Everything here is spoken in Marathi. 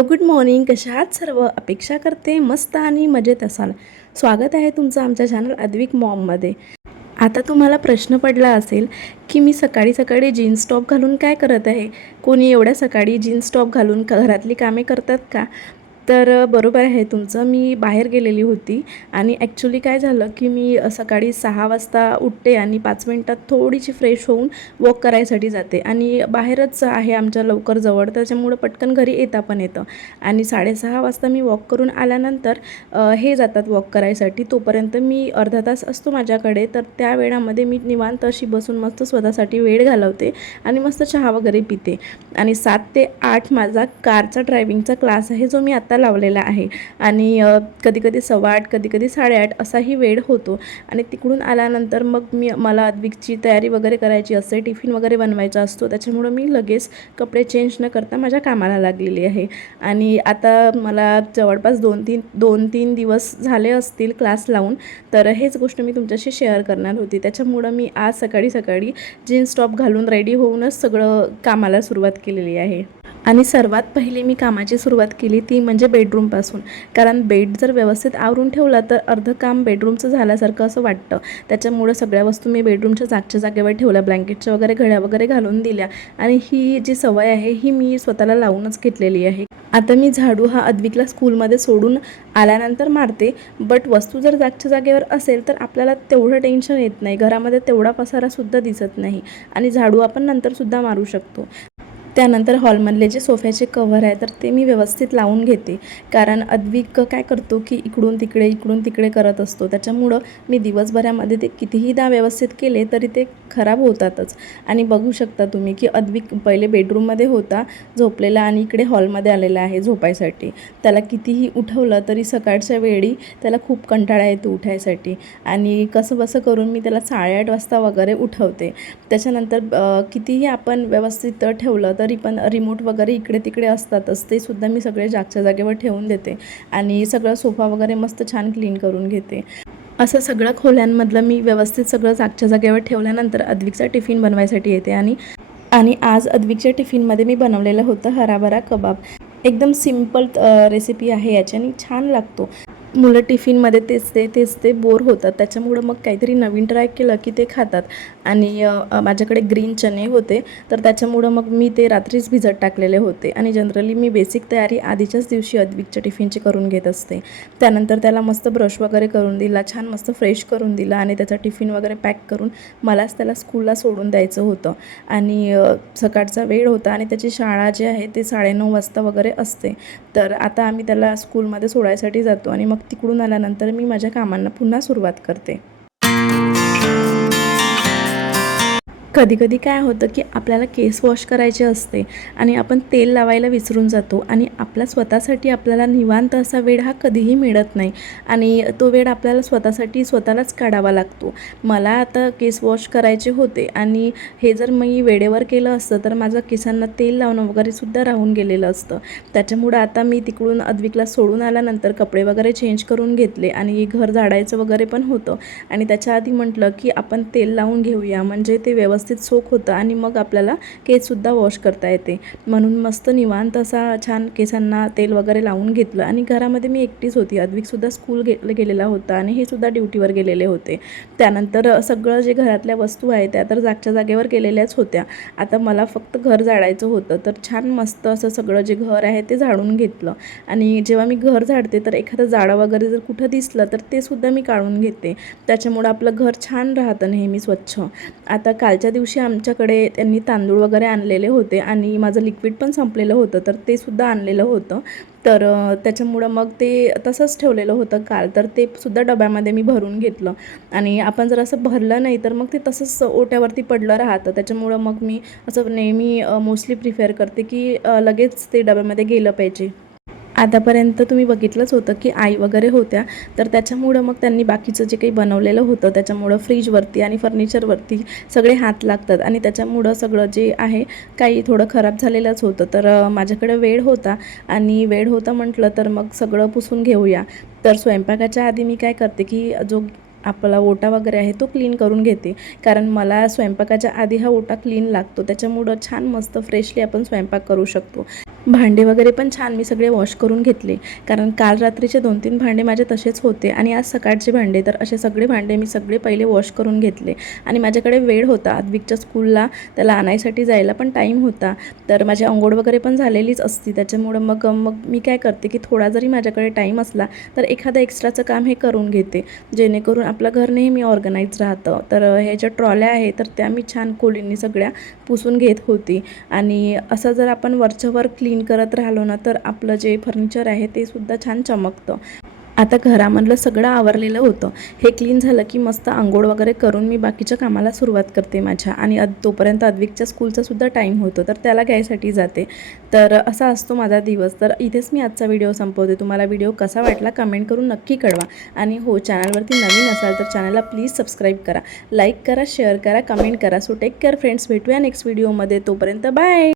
Hello, good morning. कशा आहात सर्व? अपेक्षा करते मस्त आणि मजेत असाल. स्वागत आहे तुमचं आमच्या चॅनल अद्विक मॉममध्ये. आता तुम्हाला प्रश्न पडला असेल की मी सकाळी सकाळी जीन्स टॉप घालून काय करत आहे? कोणी एवढ्या सकाळी जीन्स टॉप घालून घरातली कामे करतात का? तर बरोबर आहे तुमचं. मी बाहेर गेलेली होती आणि ॲक्च्युली काय झालं की मी सकाळी 6 वाजता उठते आणि 5 मिनटात थोडीशी फ्रेश होऊन वॉक करायसाठी जाते आणि बाहेरच आहे आमच्या लवकर जवळ, त्याच्यामुळं पटकन घरी येता पण येतं. आणि 6:30 वाजता मी वॉक करून आल्यानंतर हे जातात वॉक करायसाठी. तोपर्यंत मी अर्धा तास असतो माझ्याकडे, तर त्या वेळामध्ये मी निवांत अशी बसून मस्त स्वतःसाठी वेळ घालवते आणि मस्त चहा वगैरे पिते. आणि 7 ते 8 माझा कारचा ड्रायव्हिंगचा क्लास आहे, जो मी आत्ता लावलेला आहे. आणि कधीकधी 8:15 कधीकधी 8:30 असाही वेळ होतो. आणि तिकडून आल्यानंतर मग मला अद्विकची तयारी वगैरे करायची असते, टिफिन वगैरे बनवायचा असतो. त्याच्यामुळं मी लगेच कपडे चेंज न करता माझ्या कामाला लागलेली आहे. आणि आता मला जवळपास 2-3 दिवस झाले असतील क्लास लावून. तर हेच गोष्ट मी तुमच्याशी शेअर करणार होती. त्याच्यामुळं मी आज सकाळी सकाळी जीन्स टॉप घालून रेडी होऊनच सगळं कामाला सुरुवात केलेली आहे. आणि सर्वात पहिली मी कामाची सुरुवात केली ती म्हणजे बेडरूमपासून. कारण बेड जर व्यवस्थित आवरून ठेवला तर अर्धं काम बेडरूमचं झाल्यासारखं असं वाटतं. त्याच्यामुळं सगळ्या वस्तू मी बेडरूमच्या जागच्या जागेवर ठेवल्या, ब्लँकेटच्या वगैरे घड्या वगैरे घालून दिल्या. आणि ही जी सवय आहे ही मी स्वतःला लावूनच घेतलेली आहे. आता मी झाडू हा अद्विकला स्कूलमध्ये सोडून आल्यानंतर मारते, बट वस्तू जर जागच्या जागेवर असेल तर आपल्याला तेवढं टेन्शन येत नाही. घरामध्ये तेवढा पसारासुद्धा दिसत नाही आणि झाडू आपण नंतरसुद्धा मारू शकतो. त्यानंतर हॉलमधले जे सोफ्याचे कव्हर आहे तर ते मी व्यवस्थित लावून घेते. कारण अद्विक काय करतो की इकडून तिकडे करत असतो. त्याच्यामुळं मी दिवसभरामध्ये ते कितीहीदा व्यवस्थित केले तरी ते खराब होतातच. आणि बघू शकता तुम्ही की अद्विक पहिले बेडरूममध्ये होता झोपलेला आणि इकडे हॉलमध्ये आलेला आहे झोपायसाठी. त्याला कितीही उठवलं तरी सकाळच्या वेळी त्याला खूप कंटाळा येतो उठायसाठी. आणि कसंबसं करून मी त्याला 8:30 वाजता वगैरे उठवते. त्याच्यानंतर कितीही आपण व्यवस्थित ठेवलं तरी पण रिमोट वगैरे इकडे तिकडे असतातच, ते सुद्धा मी सगळे जागच्या जागेवर ठेवून देते. आणि सगळं सोफा वगैरे मस्त छान क्लीन करून घेते. असं सगळं खोल्यांमधलं मी व्यवस्थित सगळं जागच्या जागेवर ठेवल्यानंतर अद्विकचा टिफिन बनवायसाठी येते. आणि आणि आज अद्विकच्या टिफिनमध्ये मी बनवलेलं होतं हराभरा कबाब. एकदम सिम्पल रेसिपी आहे याच्याने छान लागतो. मुलं टिफिनमध्ये तेच ते बोर होतात, त्याच्यामुळं मग काहीतरी नवीन ट्राय केलं की ते खातात. आणि माझ्याकडे ग्रीन चणे होते तर त्याच्यामुळं मग मी ते रात्रीच भिजत टाकलेले होते. आणि जनरली मी बेसिक तयारी आधीच्याच दिवशी अद्विकच्या टिफिनची करून घेत असते. त्यानंतर त्याला मस्त ब्रश वगैरे करून दिला, छान मस्त फ्रेश करून दिला आणि त्याचा टिफिन वगैरे पॅक करून मलाच त्याला स्कूलला सोडून द्यायचं होतं. आणि सकाळचा वेळ होता आणि त्याची शाळा जी आहे ते 9:30 वाजता वगैरे असते. तर आता आम्ही त्याला स्कूलमध्ये सोडायसाठी जातो आणि मग तिकडून आल्यानंतर मी माझ्या कामांना पुन्हा सुरुवात करते. कधी-कधी काय होतं की आपल्याला केस वॉश करायचे असते आणि आपण तेल लावायला विसरून जातो आणि आपल्या स्वतःसाठी आपल्याला निवांत असा वेळ हा कधीही मिळत नाही आणि तो वेळ आपल्याला स्वतःलाच काढावा लागतो. मला आता केस वॉश करायचे होते आणि हे जर मी वेळेवर केलं असतं तर माझं केसांना तेल लावणं वगैरे सुद्धा राहून गेलेलं असतं. त्याच्यामुळं आता मी तिकडून अद्विकला सोडून आल्यानंतर कपडे वगैरे चेंज करून घेतले आणि घर झाडायचं वगैरे पण होतं. आणि त्याच्या आधी म्हटलं की आपण तेल लावून घेऊया, म्हणजे ते व्यवस्थित सोक होतं आणि मग आपल्याला केससुद्धा वॉश करता येते. म्हणून मस्त निवांत असा छान केसांना तेल वगैरे लावून घेतलं. आणि घरामध्ये मी एकटीच होती, अद्विकसुद्धा स्कूल गेलेला होता आणि हे सुद्धा ड्युटीवर गेलेले होते. त्यानंतर सगळं जे घरातल्या वस्तू आहे त्या तर जागच्या जागेवर गेलेल्याच होत्या. आता मला फक्त घर झाडायचं होतं, तर छान मस्त असं सगळं जे घर आहे ते झाडून घेतलं. आणि जेव्हा मी घर झाडते तर एखादं जाडं वगैरे जर कुठं दिसलं तर ते सुद्धा मी काढून घेते. त्याच्यामुळं आपलं घर छान राहतं नेहमी स्वच्छ. आता कालच्या दिवशी आमच्याकडे त्यांनी तांदूळ वगैरे आणलेले होते आणि माझं लिक्विड पण संपलेलं होतं, तर ते सुद्धा आणलेलं होतं. तर त्याच्यामुळं मग ते तसंच ठेवलेलं होतं काल, तर ते सुद्धा डब्यामध्ये मी भरून घेतलं. आणि आपण जर असं भरलं नाही तर मग ते तसंच ओट्यावरती पडलं राहतं. त्याच्यामुळं मग मी असं नेहमी मोस्टली प्रिफेअर करते की लगेच ते डब्यामध्ये गेलं पाहिजे. आतापर्यंत तुम्ही बघितलंच होतं की आई वगैरे होत्या, तर त्याच्यामुळं मग त्यांनी बाकीचं जे काही बनवलेलं होतं त्याच्यामुळं फ्रीजवरती आणि फर्निचरवरती सगळे हात लागतात आणि त्याच्यामुळं सगळं जे आहे काही थोडं खराब झालेलंच होतं. तर माझ्याकडे वेळ होता आणि म्हटलं तर मग सगळं पुसून घेऊया. तर स्वयंपाकाच्या आधी मी काय करते की जो आपला ओटा वगैरे आहे तो क्लीन करून घेते, कारण मला स्वयंपाकाच्या आधी हा ओटा क्लीन लागतो. त्याच्यामुळं छान मस्त फ्रेशली आपण स्वयंपाक करू शकतो. भांडे वगैरे पण छान मी सगळे वॉश करून घेतले, कारण काल रात्रीचे 2-3 भांडे माझे तसेच होते आणि आज सकाळचे भांडे, तर असे सगळे भांडे मी सगळे पहिले वॉश करून घेतले. आणि माझ्याकडे वेळ होता, अद्विकच्या स्कूलला त्याला आणायसाठी जायला पण टाईम होता, तर माझी अंघोळ वगैरे पण झालेलीच असती. त्याच्यामुळं मग मी काय करते की थोडा जरी माझ्याकडे टाईम असला तर एखादं एक्स्ट्राचं काम हे करून घेते, जेणेकरून आपलं घर नेहमी ऑर्गनाईज राहतं. तर ह्या ज्या ट्रॉल्या आहे तर त्या मी छान कोलींनी सगळ्या पुसून घेत होती. आणि असं जर आपण वरच्यावर क्लीन करत राहिलो ना, तर आपलं जे फर्निचर आहे ते सुद्धा छान चमकतं. आता घरामधलं सगळं आवरलेलं होतं. हे क्लीन झालं की मस्त अंघोळ वगैरे करून मी बाकीच्या कामाला सुरुवात करते माझ्या. आणि तोपर्यंत अद्विकच्या स्कूलचा सुद्धा टाईम होतो, तर त्याला घ्यायसाठी जाते. तर असा असतो माझा दिवस. तर इथेच मी आजचा व्हिडिओ संपवते. तुम्हाला व्हिडिओ कसा वाटला कमेंट करून नक्की कळवा. आणि हो, चॅनलवरती नवीन असाल तर चॅनलला प्लीज सबस्क्राईब करा, लाईक करा, शेअर करा, कमेंट करा. सो टेक केअर फ्रेंड्स, भेटूया नेक्स्ट व्हिडिओमध्ये. तोपर्यंत बाय.